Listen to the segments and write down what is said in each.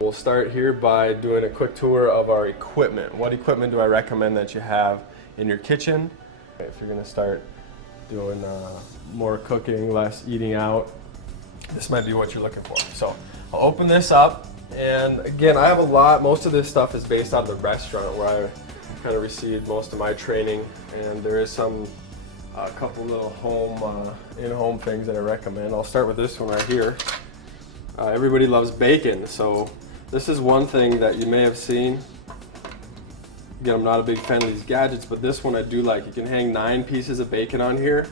We'll start here by doing a quick tour of our equipment. What equipment do I recommend that you have in your kitchen? If you're going to start doing more cooking, less eating out, this might be what you're looking for. So I'll open this up, and again, I have a lot, most of this stuff is based out of the restaurant where I kind of received most of my training, and there is a couple little in-home things that I recommend. I'll start with this one right here. Everybody loves bacon, so this is one thing that you may have seen. Again, I'm not a big fan of these gadgets, but this one I do like. You can hang 9 pieces of bacon on here.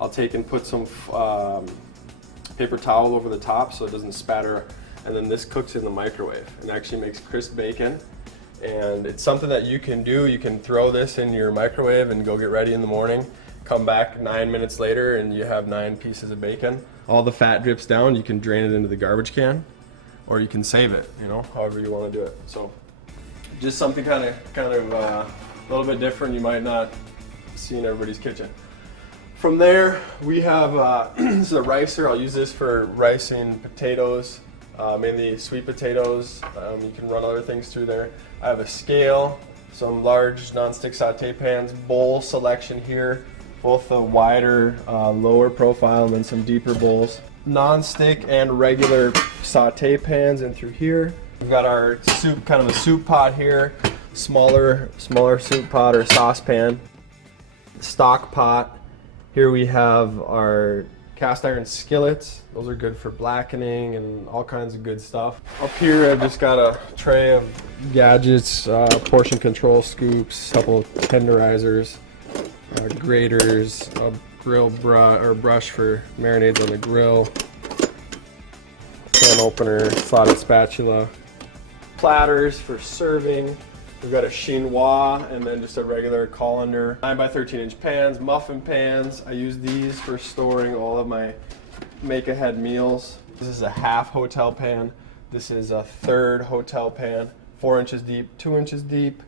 I'll take and put some paper towel over the top so it doesn't spatter, and then this cooks in the microwave and actually makes crisp bacon. And it's something that you can do. You can throw this in your microwave and go get ready in the morning. Come back 9 minutes later and you have 9 pieces of bacon. All the fat drips down. You can drain it into the garbage can, or you can save it, however you want to do it. So just something kind of a little bit different you might not see in everybody's kitchen. From there, we have, this is a ricer. I'll use this for ricing potatoes, mainly sweet potatoes. You can run other things through there. I have a scale, some large nonstick saute pans, bowl selection here, both the wider, lower profile, and then some deeper bowls. Non-stick and regular saute pans in through here. We've got our soup, kind of a soup pot here, smaller soup pot or saucepan, stock pot. Here we have our cast iron skillets. Those are good for blackening and all kinds of good stuff. Up here I've just got a tray of gadgets, portion control scoops, a couple of tenderizers, graters, a grill brush for marinades on the grill, can opener, slotted spatula, platters for serving. We've got a chinois and then just a regular colander. 9 by 13 inch pans, muffin pans. I use these for storing all of my make-ahead meals. This is a half hotel pan. This is a third hotel pan, 4 inches deep, 2 inches deep.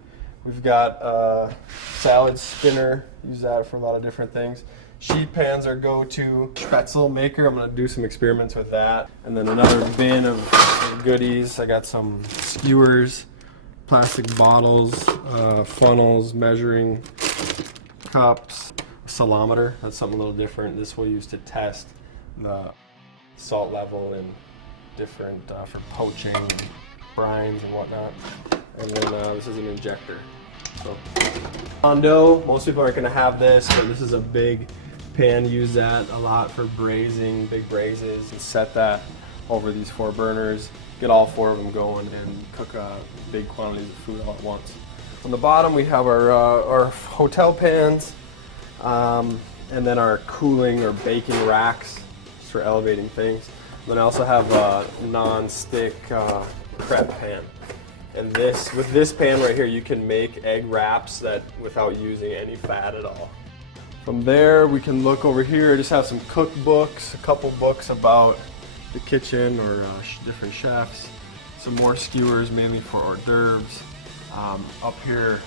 We've got a salad spinner. Use that for a lot of different things. Sheet pans are go-to. Pretzel maker, I'm gonna do some experiments with that. And then another bin of goodies. I got some skewers, plastic bottles, funnels, measuring cups, salometer. That's something a little different. This we'll use to test the salt level in different, for poaching, brines and whatnot. And then this is an injector. So, Hondo, most people aren't gonna have this, but this is a big pan. Use that a lot for braising, big braises, and set that over these 4 burners. Get all 4 of them going and cook big quantities of food all at once. On the bottom we have our hotel pans, and then our cooling or baking racks for elevating things. Then I also have a non-stick crepe pan. And with this pan right here, you can make egg wraps without using any fat at all. From there, we can look over here. I just have some cookbooks, a couple books about the kitchen or different chefs. Some more skewers, mainly for hors d'oeuvres. Up here,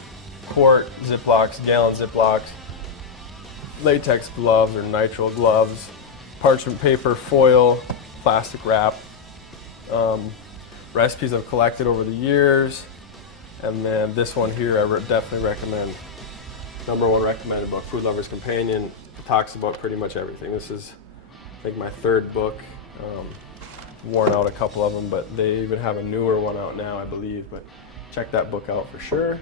quart Ziplocs, gallon Ziplocs, latex gloves or nitrile gloves, parchment paper, foil, plastic wrap. Recipes I've collected over the years, and then this one here I definitely recommend. #1 recommended book, Food Lover's Companion. It talks about pretty much everything. This is, I think, my 3rd book. Worn out a couple of them, but they even have a newer one out now, I believe. But check that book out for sure.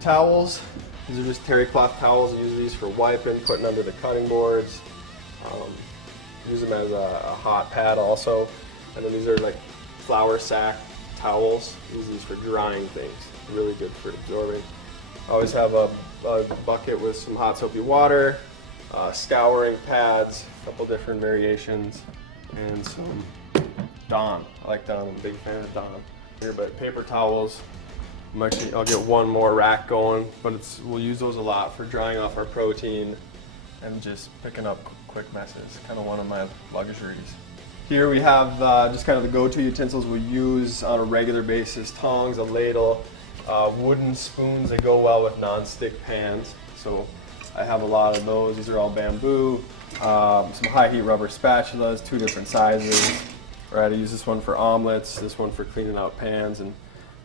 Towels. These are just terry cloth towels. I use these for wiping, putting under the cutting boards. Use them as a hot pad also. And then these are like flour sack towels. Use these for drying things. Really good for absorbing. I always have a bucket with some hot soapy water, scouring pads, a couple different variations, and some Dawn. I like Dawn. I'm a big fan of Dawn. Here, but paper towels. I'll get one more rack going, but we'll use those a lot for drying off our protein and just picking up quick messes. Kind of one of my luxuries. Here we have just kind of the go-to utensils we use on a regular basis. Tongs, a ladle, wooden spoons that go well with non-stick pans. So I have a lot of those. These are all bamboo. Some high heat rubber spatulas, 2 different sizes. Right, I use this one for omelets, this one for cleaning out pans and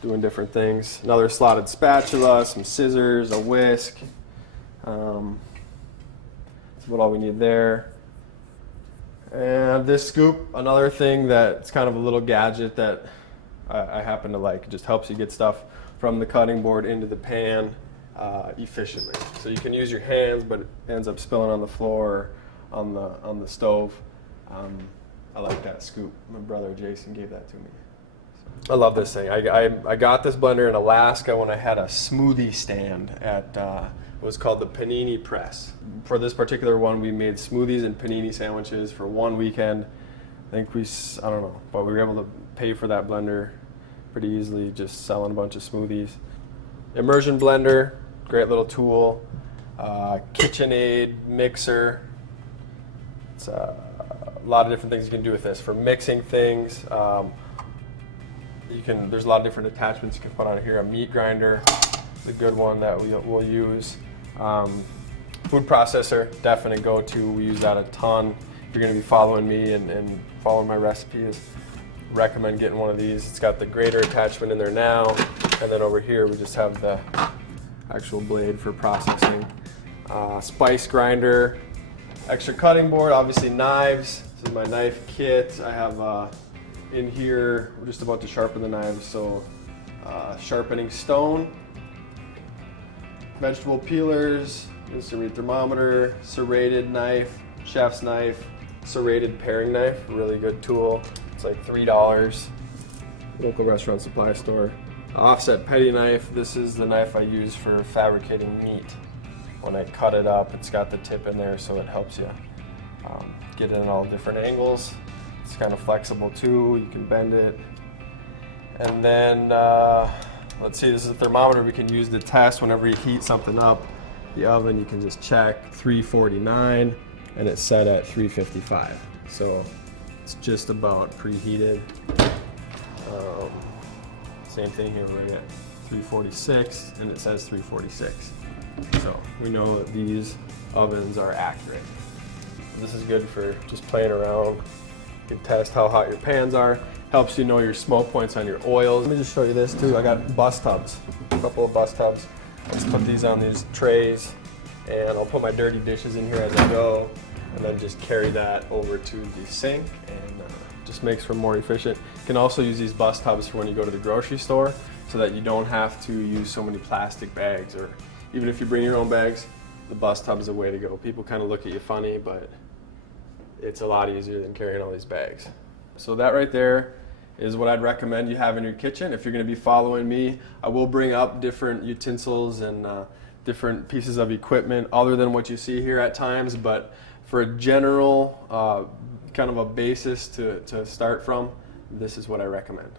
doing different things. Another slotted spatula, some scissors, a whisk. That's about all we need there. And this scoop, another thing that's kind of a little gadget that I happen to like. It just helps you get stuff from the cutting board into the pan efficiently. So you can use your hands, but it ends up spilling on the floor, on the stove. I like that scoop. My brother Jason gave that to me. I love this thing. I got this blender in Alaska when I had a smoothie stand at it was called the Panini Press. For this particular one, we made smoothies and panini sandwiches for one weekend. I think I don't know, but we were able to pay for that blender pretty easily, just selling a bunch of smoothies. Immersion blender, great little tool. KitchenAid mixer. It's a lot of different things you can do with this. For mixing things, there's a lot of different attachments you can put on here. A meat grinder is a good one that we'll use. Food processor, definite go-to. We use that a ton. If you're going to be following me and following my recipes, recommend getting one of these. It's got the grater attachment in there now, and then over here we just have the actual blade for processing. Spice grinder, extra cutting board, obviously knives. This is my knife kit. I have in here, we're just about to sharpen the knives, so sharpening stone, vegetable peelers, instant read thermometer, serrated knife, chef's knife, serrated paring knife, really good tool. It's like $3, local restaurant supply store. Offset petty knife, this is the knife I use for fabricating meat. When I cut it up, it's got the tip in there, so it helps you get it in all different angles. It's kind of flexible too, you can bend it. And then, let's see, this is a thermometer we can use to test whenever you heat something up. The oven, you can just check 349, and it's set at 355. So it's just about preheated. Same thing here, we're at 346, and it says 346. So we know that these ovens are accurate. This is good for just playing around. You can test how hot your pans are. Helps you know your smoke points on your oils. Let me just show you this too. I got bus tubs, a couple of bus tubs. Let's put these on these trays, and I'll put my dirty dishes in here as I go, and then just carry that over to the sink, and just makes for more efficient. You can also use these bus tubs for when you go to the grocery store, so that you don't have to use so many plastic bags, or even if you bring your own bags, the bus tub is the way to go. People kind of look at you funny, but it's a lot easier than carrying all these bags. So that right there is what I'd recommend you have in your kitchen. If you're going to be following me, I will bring up different utensils and different pieces of equipment other than what you see here at times, but for a general kind of a basis to start from, this is what I recommend.